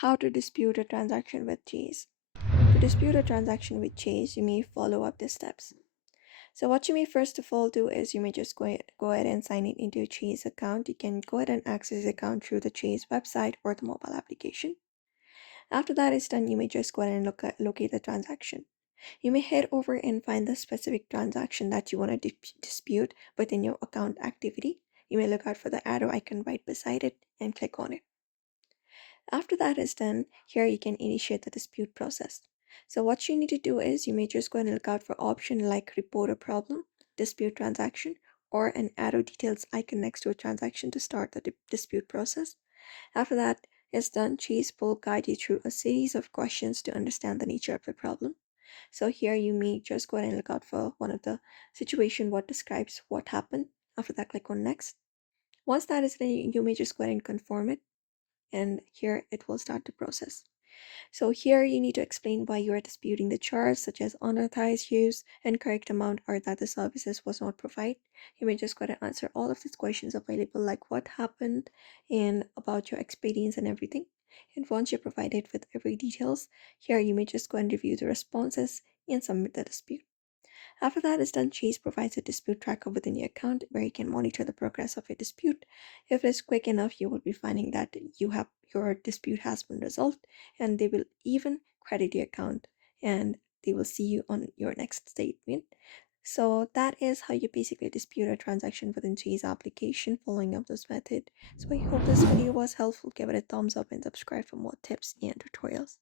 How to dispute a transaction with Chase. To dispute a transaction with Chase, you may follow up the steps. So what you may first of all do is you may just go ahead and sign in into your Chase account. You can go ahead and access the account through the Chase website or the mobile application. After that is done, you may just go ahead and locate the transaction. You may head over and find the specific transaction that you want to dispute within your account activity. You may look out for the arrow icon right beside it and click on it. After that is done, here you can initiate the dispute process. So what you need to do is you may just go and look out for option like report a problem, dispute transaction, or an arrow details icon next to a transaction to start the dispute process. After that is done, Chase will guide you through a series of questions to understand the nature of the problem. So here you may just go ahead and look out for one of the situation what describes what happened. After that, click on next. Once that is ready, you may just go ahead and confirm it, and here it will start the process. So here you need to explain why you are disputing the charge, such as unauthorized use, incorrect amount, or that the services was not provided. You may just go to answer all of these questions available, like what happened and about your experience and everything. And once you're provided with every details, here you may just go and review the responses and submit the dispute. After that is done, Chase provides a dispute tracker within your account where you can monitor the progress of your dispute. If it's quick enough, you will be finding that your dispute has been resolved, and they will even credit your account, and they will see you on your next statement. So that is how you basically dispute a transaction within Chase application following up this method. So I hope this video was helpful. Give it a thumbs up and subscribe for more tips and tutorials.